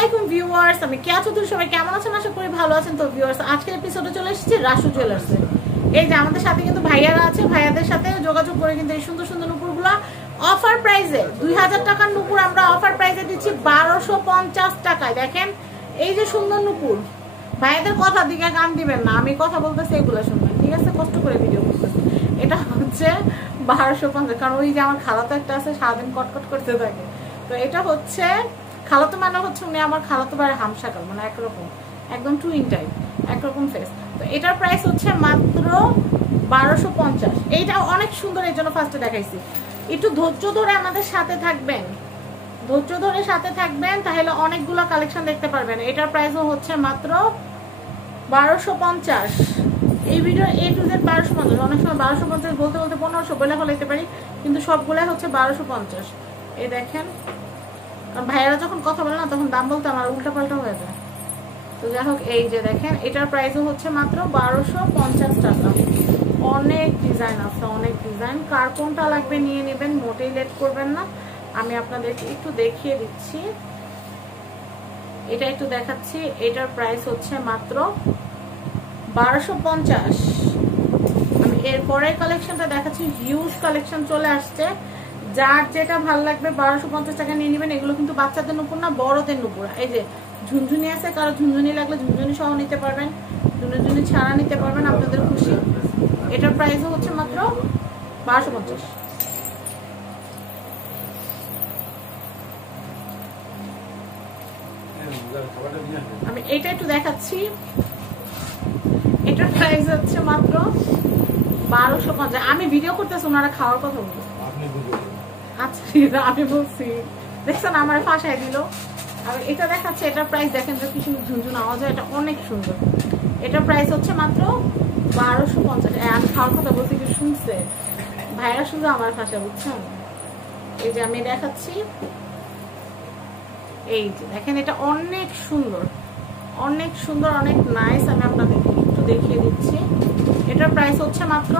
আলাইকুম ভিউয়ার্স, আমি কেয়া চৌধুরী। সবাই কেমন আছেন? আশা করি ভালো আছেন। তো ভিউয়ার্স, আজকের এপিসোডে চলে এসেছি রাসু জুয়েলার্সে। এই যে আমাদের সাথে কিন্তু ভাইয়ারা আছে, ভাইয়াদের সাথে যোগাযোগ করে কিন্তু এই সুন্দর সুন্দর নুপুরগুলো অফার প্রাইসে 2000 টাকার নুপুর আমরা অফার প্রাইসে দিচ্ছি 1250 টাকায়। দেখেন এই যে সুন্দর নুপুর, ভাইয়াদের কথা দিকে কান দিবেন না, আমি কথা বলতেছি এগুলো শুনবেন, ঠিক আছে? কষ্ট করে ভিডিও করতেছি। এটা হচ্ছে 1250, কারণ ওই যে আমার খালাতো একটা আছে সারাদিন কটকট করতে থাকে। তো এটা হচ্ছে খালাতো, মানে হচ্ছে উনি আমার খালাতো ভাইয়ের হামশাকাল, মানে একরকম একদম টুইন টাইপ, একরকম ফেস। তো এটার প্রাইস হচ্ছে মাত্র 1250। এইটা অনেক সুন্দর, এই জন্য ফার্স্টে দেখাইছি। একটু ধৈর্য ধরে আমাদের সাথে থাকবেন, ধৈর্য ধরে সাথে থাকবেন, তাহলে অনেকগুলো কালেকশন দেখতে পারবেন। এটার প্রাইসও হচ্ছে মাত্র 1250। এই ভিডিও A to Z 1250। অনেক সময় 1250 বলতে বলতে 1500 বলে ফেলাইতে পারি, কিন্তু সবগুলাই হচ্ছে 1250। এই দেখেন, ভাইয়ারা যখন কথা বলে না তখন দাম বলতে আমার উল্টা পাল্টা হয়ে যায়। তো যাই হোক, এই যে দেখেন এটার প্রাইসও হচ্ছে মাত্র 1250 টাকা। অনেক ডিজাইন আছে, অনেক ডিজাইন। কার কোনটা লাগবে নিয়ে নেবেন, মোটেই লেট করবেন না। আমি আপনাদেরকে একটু দেখিয়ে দিচ্ছি, এটা একটু দেখাচ্ছি। এটার প্রাইস হচ্ছে মাত্র 1250। আমি এরপরের কালেকশনটা দেখাচ্ছি। হিউজ কালেকশন চলে আসছে, যার যেটা ভালো লাগবে 1250 টাকা নিয়ে নেবেন। এগুলো কিন্তু বাচ্চাদের নুপুর না, বড়দের নুপুর। এই যে ঝুনঝুনি আছে, কারো ঝুনঝুনি লাগলে ঝুনঝুনি সহ নিতে পারবেন, ঝুনঝুনি ছাড়া নিতে পারবেন, আপনাদের খুশি। এটার প্রাইসও হচ্ছে মাত্র 1250। আমি এটা একটু দেখাচ্ছি। এটার প্রাইস হচ্ছে মাত্র 1250। আমি ভিডিও করতেছি, ওনারা খাওয়ার কথা বলতেছে। আচ্ছা আমি বলছি, দেখছেন আমার ফাঁসায় দিল। আর এটা দেখাচ্ছে, এটার প্রাইস দেখেন তো কি সুন্দর ঝুনঝুন আওয়াজ হয়, এটা অনেক সুন্দর। এটার প্রাইস হচ্ছে মাত্র 1250। আমি খাওয়ার কথা বলছি, কি শুনছে ভাইরা, শুধু আমার ভাষা, বুঝছেন? এই যে আমি দেখাচ্ছি, এই যে দেখেন, এটা অনেক সুন্দর, অনেক সুন্দর, অনেক নাইস। আমি আপনাদেরকে একটু দেখিয়ে দিচ্ছি। এটার প্রাইস হচ্ছে মাত্র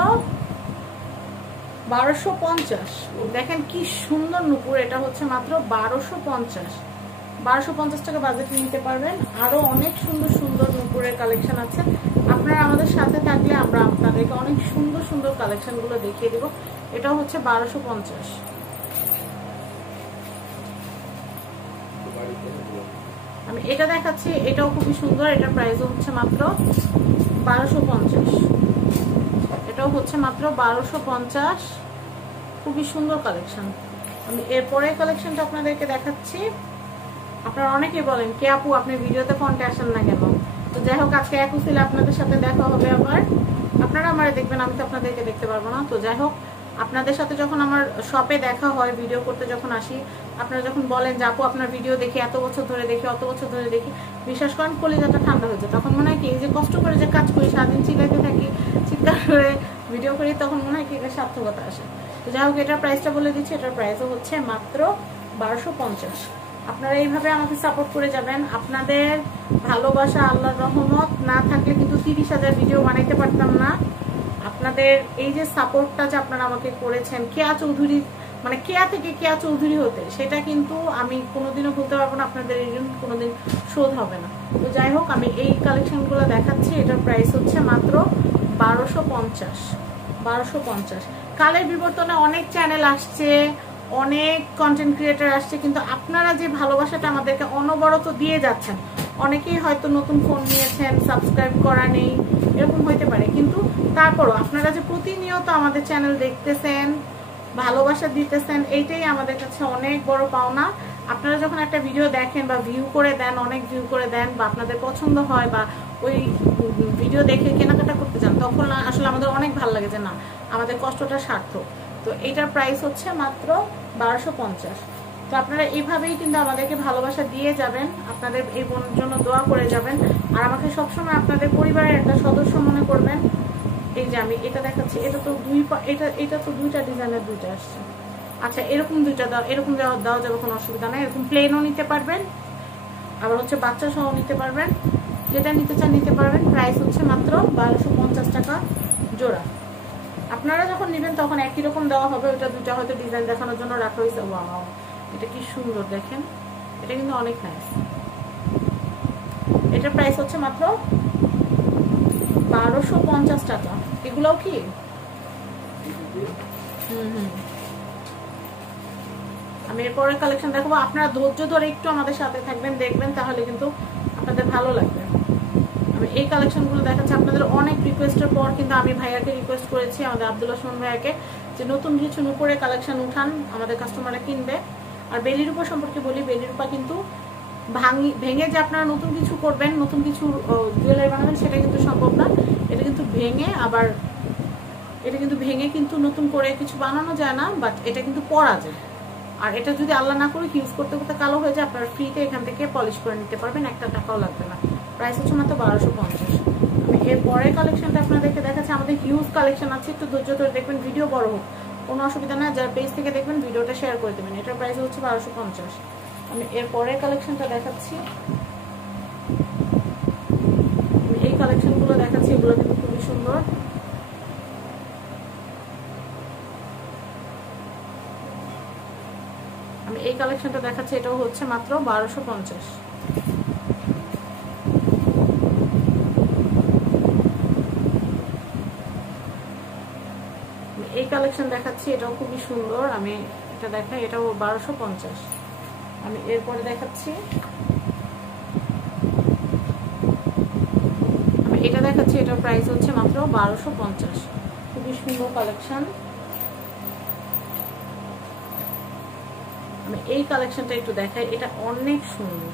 1250। দেখেন কি সুন্দর নুপুর, এটা হচ্ছে মাত্র 1250। 1250 টাকা বাজেটে নিতে পারবেন। আরো অনেক সুন্দর সুন্দর নুপুরের কালেকশন আছে। আপনারা আমাদের সাথে থাকলে আমরা আপনাদেরকে অনেক সুন্দর সুন্দর কালেকশন গুলো দেখিয়ে দেবো। এটা হচ্ছে 1250। আমি এটা দেখাচ্ছি, এটাও খুবই সুন্দর। এটার প্রাইস হচ্ছে মাত্র 1250। এটাও হচ্ছে মাত্র 1250। খুবই সুন্দর কালেকশন। আমি এরপরে কালেকশনটা আপনাদেরকে দেখাচ্ছি। আপনারা অনেকেই বলেন, কে আপু আপনি ভিডিওতে ফন্টে আসেন না কেন? তো যাই হোক, আজকে এক উচিলে আপনাদের সাথে দেখা হবে আবার। আপনারা আমারে দেখবেন, আমি তো আপনাদেরকে দেখতে পারবো না। তো যাই হোক, আপনাদের সাথে যখন আমার শপে দেখা হয়, ভিডিও করতে যখন আসি, আপনারা যখন বলেন যে আপু আপনার ভিডিও দেখি, এত বছর ধরে দেখি, অত বছর ধরে দেখি, বিশ্বাস করেন কলিজাটা ঠান্ডা হয়েছে। তখন মনে হয় কি, যে কষ্ট করে যে কাজ করি, সারাদিন চিল্লাইতে থাকি, চিৎকার করে ভিডিও করি, তখন মনে হয় কি এটা সার্থকতা আসে। তো যাই হোক, এটার প্রাইসটা বলে দিচ্ছি। এটার প্রাইসও হচ্ছে মাত্র 1250। আপনারা এইভাবে আমাকে সাপোর্ট করে যাবেন। আপনাদের ভালোবাসা, আল্লাহর রহমত না থাকলে কিন্তু 30,000 ভিডিও বানাইতে পারতাম না। আপনাদের এই যে সাপোর্টটা যে আপনারা আমাকে করেছেন, কেয়া চৌধুরী, মানে কেয়া থেকে কেয়া চৌধুরী হতে, সেটা কিন্তু আমি কোনোদিনও ভুলতে পারবো না। আপনাদের এই জন্য কোনোদিন শোধ হবে না। তো যাই হোক, আমি এই কালেকশনগুলো দেখাচ্ছি। এটার প্রাইস হচ্ছে মাত্র 1250। 1250। কালের বিবর্তনে অনেক চ্যানেল আসছে, অনেক কন্টেন্ট ক্রিয়েটার আসছে, কিন্তু আপনারা যে ভালোবাসাটা আমাদেরকে অনবরত দিয়ে যাচ্ছেন, অনেকেই হয়তো নতুন ফোন নিয়েছেন, সাবস্ক্রাইব করা নেই, এরকম হইতে পারে, কিন্তু তারপরও আপনারা যে প্রতিনিয়ত আমাদের চ্যানেল দেখতেছেন, ভালোবাসা দিতেছেন, এইটাই আমাদের কাছে অনেক বড় পাওনা। আপনারা যখন একটা ভিডিও দেখেন বা ভিউ করে দেন, অনেক ভিউ করে দেন, বা আপনাদের পছন্দ হয়, বা ওই ভিডিও দেখে কেনাকাটা করতে চান, তখন আসলে আমাদের অনেক ভালো লাগে যে না, আমাদের কষ্টটা সার্থক। তো এইটার প্রাইস হচ্ছে মাত্র 1250। তো আপনারা এইভাবেই কিন্তু আমাদেরকে ভালোবাসা দিয়ে যাবেন, আপনাদের এই বোনের জন্য দোয়া করে যাবেন, আর আমাকে সবসময় আপনাদের পরিবারের একটা সদস্য মনে করবেন। এই যে আমি এটা দেখাচ্ছি, এটা তো এটা তো দুইটা ডিজাইনের দুইটা আসছে। আচ্ছা, এরকম দুইটা দাও, এরকম দেওয়া যাবে, কোনো অসুবিধা নেই। এরকম প্লেনও নিতে পারবেন, আবার হচ্ছে বাচ্চা সহ নিতে পারবেন, যেটা নিতে চান নিতে পারবেন। প্রাইস হচ্ছে মাত্র 1250 টাকা জোড়া। আপনারা যখন নেবেন তখন একই রকম দেওয়া হবে। ওটা দুইটা হয়তো ডিজাইন দেখানোর জন্য রাখা হয়েছে। ওয়াও, এটা কি সুন্দর দেখেন, এটা কিন্তু অনেক নাইস। এটার প্রাইস হচ্ছে মাত্র 1250 টাকা। এগুলোও কি আমি এরপরে কালেকশন দেখাবো। আপনারা ধৈর্য ধরে একটু আমাদের সাথে থাকবেন, দেখবেন, তাহলে কিন্তু আপনাদের ভালো লাগবে। আমি এই কালেকশনগুলো দেখাচ্ছি। আপনাদের অনেক রিকোয়েস্টের পর কিন্তু আমি ভাইয়াকে রিকোয়েস্ট করেছি, আমাদের আব্দুল্লাহ সুমন ভাইয়াকে, যে নতুন কিছু নুপুরের কালেকশন উঠান, আমাদের কাস্টমাররা কিনবে। আর বেলি রূপা সম্পর্কে বলি, বেলি রূপা কিন্তু ভেঙে যে আপনারা নতুন কিছু করবেন, নতুন কিছু জুয়েলারি বানাবেন, সেটা কিন্তু সম্ভব না। এটা কিন্তু ভেঙে কিন্তু নতুন করে কিছু বানানো যায় না, বাট এটা কিন্তু পরা যায়। আর এটা যদি আল্লাহ না করে ইউজ করতে করতে কালো হয়ে যায়, আপনারা ফ্রিতে এখান থেকে পলিশ করে নিতে পারবেন, একটা টাকাও লাগবে না। প্রাইস হচ্ছে মাত্র 1250। আমি এর পরের কালেকশনটা আপনাদেরকে দেখাচ্ছি। আমাদের হিউজ কালেকশন আছে, একটু ধৈর্য ধরে দেখবেন, ভিডিও বড় হোক কোনো অসুবিধা না। যারা পেজ থেকে দেখবেন ভিডিওটা শেয়ার করে দেবেন। এটার প্রাইস হচ্ছে 1250। আমি এর পরের কালেকশনটা দেখাচ্ছি। এই কালেকশনগুলো দেখাচ্ছি, এগুলো কিন্তু খুবই সুন্দর। আমি এই কালেকশনটা দেখাচ্ছি, এটাও হচ্ছে মাত্র 1250। এই কালেকশন দেখাচ্ছি, এটাও খুবই সুন্দর। আমি এটা দেখাই, এটাও 1250। আমি এরপরে দেখাচ্ছি, আমি এটা দেখাচ্ছি, এটার প্রাইস হচ্ছে মাত্র 1250। খুবই সুন্দর কালেকশন। আমি এই কালেকশনটা একটু দেখাই, এটা অনেক সুন্দর।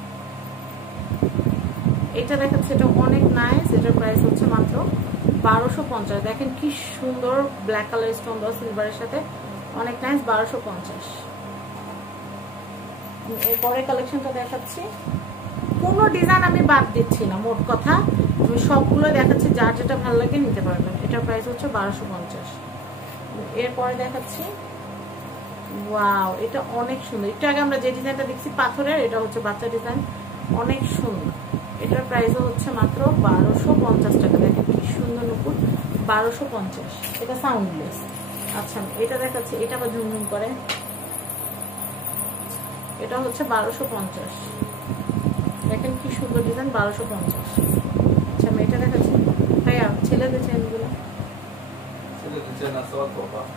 এটা দেখাচ্ছি, এটা অনেক নাইস। এটার প্রাইস হচ্ছে মাত্র 1250। দেখেন কি সুন্দর ব্ল্যাক কালার স্টোন দেওয়া সিলভারের সাথে, অনেক নাইস, 1250। এরপরে কালেকশনটা দেখাচ্ছি। কোনো ডিজাইন আমি বাদ দিচ্ছি না, মোট কথা আমি সবগুলো দেখাচ্ছি, যার যেটা ভালো লাগে নিতে পারবেন। এটার প্রাইস হচ্ছে 1250। এরপরে দেখাচ্ছি, ওয়াও, এটা অনেক সুন্দর। একটু আগে আমরা যে ডিজাইনটা দেখছি পাথরের, এটা হচ্ছে বাচ্চা ডিজাইন, অনেক সুন্দর। এটার প্রাইসও হচ্ছে মাত্র 1250 টাকা। দেখেন কি সুন্দর নুপুর, 1250। এটা সাউন্ডলেস। আচ্ছা, এটা দেখাচ্ছি, এটা আবার ঝুমঝুম করে, এটা হচ্ছে 1250। দেখেন কি সুন্দর ডিজাইন, 1250। আচ্ছা, আমি এটা দেখাচ্ছি। ভাইয়া ছেলেদের চেনগুলো,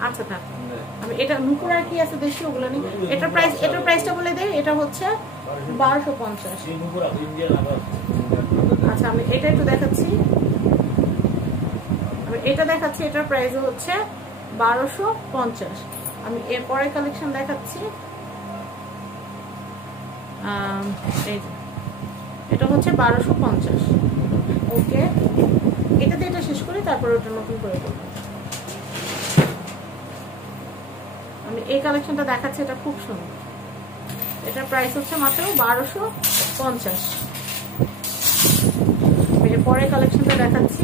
আচ্ছা থাক। আমি এটা নুপুর আর কি আছে দেখি, ওগুলো নেই। এটার প্রাইসটা বলে দেই, এটা হচ্ছে 1250। আচ্ছা, আমি এটা একটু দেখাচ্ছি। এটার প্রাইস হচ্ছে 1250। আমি এরপরে কালেকশন দেখাচ্ছি। এটা হচ্ছে 1250। ওকে, এটাতে এটা শেষ করি, তারপর ওটা নতুন করে করবো। আমি এই কালেকশনটা দেখাচ্ছি, এটা খুব সুন্দর। এটার প্রাইস হচ্ছে মাত্র 1250। এরপরে কালেকশনটা দেখাচ্ছি।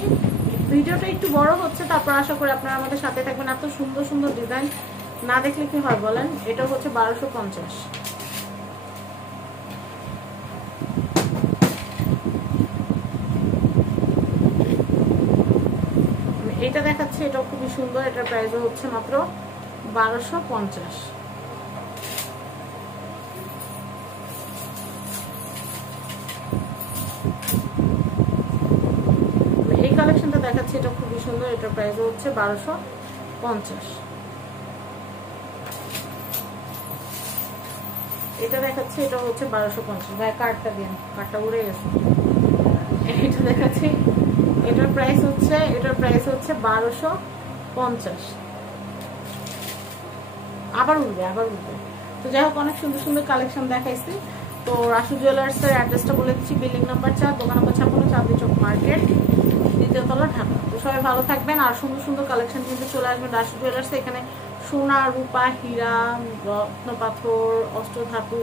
ভিডিওটা একটু বড় হচ্ছে, তারপর আশা করি আপনারা আমাদের সাথে থাকবেন। এত সুন্দর সুন্দর ডিজাইন না দেখলে কি হয় বলেন। এটা হচ্ছে 1250। এটা দেখাচ্ছি, এটাও খুবই সুন্দর। এটার প্রাইস হচ্ছে মাত্র 1250। এই কালেকশনটা দেখাচ্ছি, এটা খুবই সুন্দর। এটার প্রাইস হচ্ছে 1250। এটা দেখাচ্ছি, এটা হচ্ছে 1250। ভাই কার্ডটা দিন, কার্ডটা উড়ে গেছে। এটা দেখাচ্ছি, এটার প্রাইস হচ্ছে 1250। আবার উঠবে। তো যাই হোক, অনেক সুন্দর সুন্দর কালেকশন দেখাইছি। তো রাসু জুয়েলার্স এর অ্যাড্রেসটা বলে দিচ্ছি, বিল্ডিং নাম্বার 4, দোকান নাম্বার 56, চাঁদনি চক মার্কেট, 2য় তলা, ঢাকা। তো সবাই ভালো থাকবেন। আর সুন্দর সুন্দর কালেকশন কিন্তু চলে আসবেন রাসু জুয়েলার্স। এখানে সোনা, রূপা, হীরা, রত্ন পাথর, অষ্টধাতু,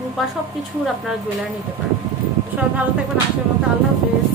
রূপা সবকিছুর আপনারা জুয়েলারি নিতে পারবেন। তো সবাই ভালো থাকবেন। আজকের মতো আল্লাহ হাফেজ।